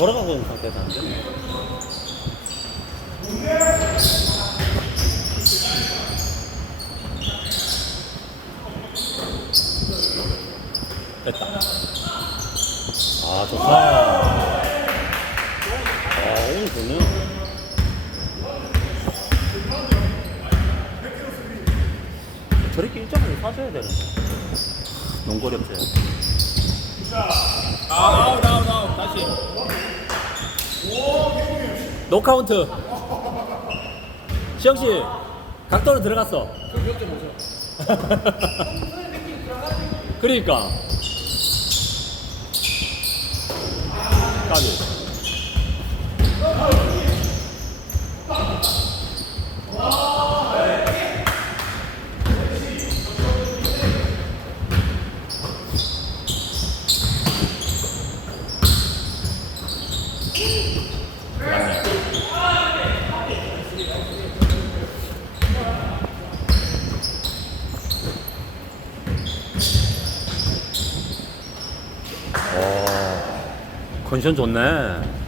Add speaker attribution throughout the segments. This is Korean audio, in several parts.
Speaker 1: 돌아가고 있는 상태에서 안 되네. 됐다. 아, 좋다. 아, 오늘 좋네요. 저렇게 일정하게 사줘야 되는데. 농거리 없어요.
Speaker 2: 아웃 아웃 아웃 다시
Speaker 1: 노카운트. 시영 씨, 각도로 들어갔어. 그러니까. 까비. 오, 컨디션 좋네.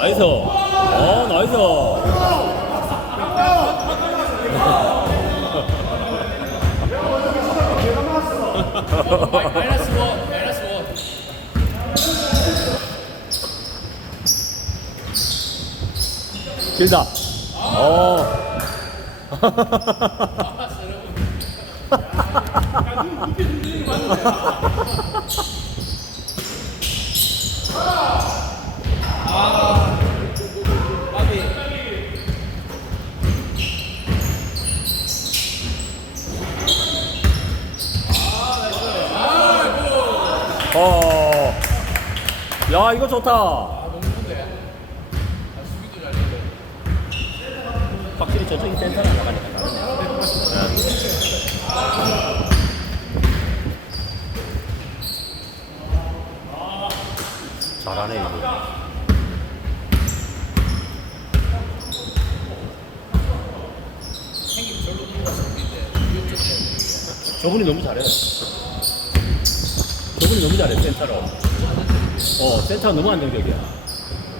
Speaker 1: 나이스. 어, 나이스.
Speaker 2: 마이너스 원 마이너스 원
Speaker 1: 길다. 어. 어. 야, 이거 좋다.
Speaker 2: 아 너무 좋은데 아 수비도 잘 되고
Speaker 1: 확실히 저쪽이 센터를 나가니까. 잘하네, 이거. 저분이 너무 잘해요. 저분이 너무 잘해, 센터로. 어, 센터가 너무 안정적이야.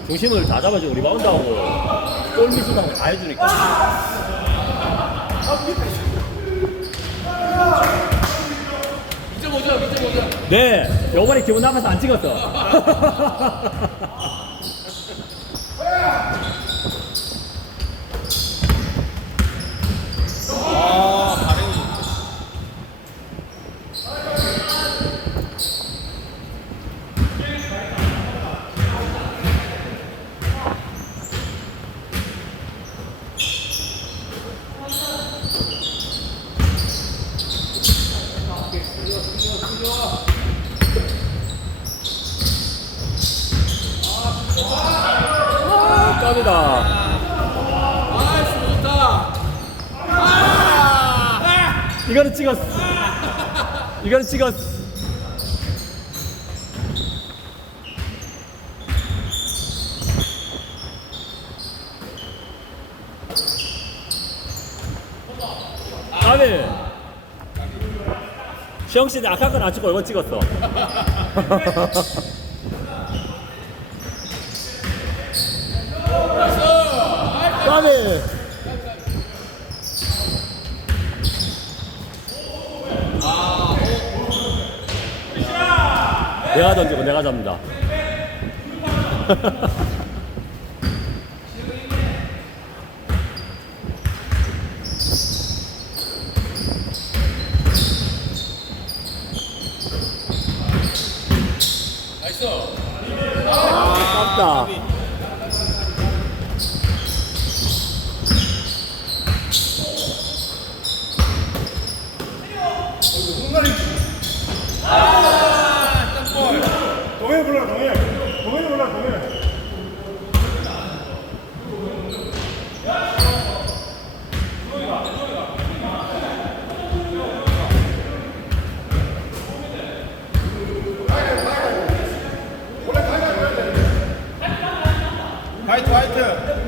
Speaker 1: 중심을 다 잡아주고, 리바운드하고, 골미스하고 다 해주니까. 네, 요번에 기분 나빠서 안 찍었어.
Speaker 2: 아
Speaker 1: 이거는 찍었어. 이거는 찍었어. 시영 씨 아까 건 안 찍고 이거 찍었어. 까비. 내가 던지고 내가 잡는다.
Speaker 2: Right, right.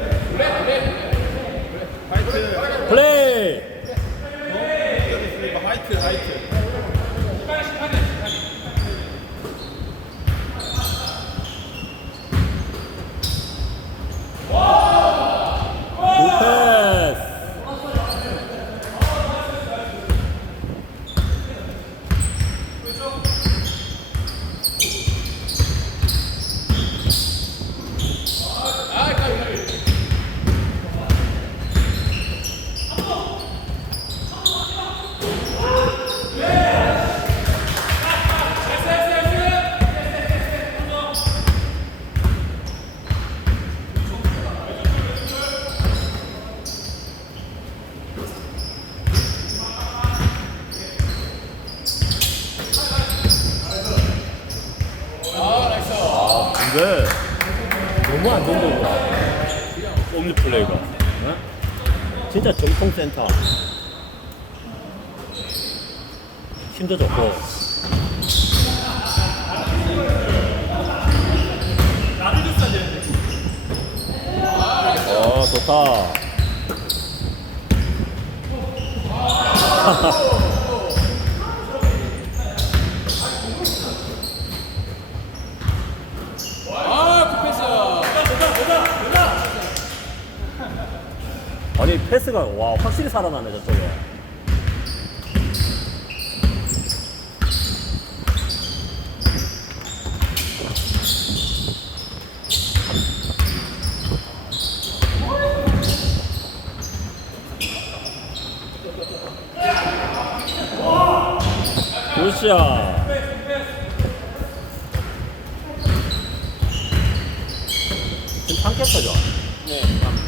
Speaker 1: 아 근데 너무 안 된다 옴니 플레이가. 어? 진짜 정통 센터. 힘도 좋고. 어 좋다
Speaker 2: 아 굿패스.
Speaker 1: 아니 패스가 와 확실히 살아나네 저쪽에 굿샷 지금 3캡터죠?
Speaker 2: 네.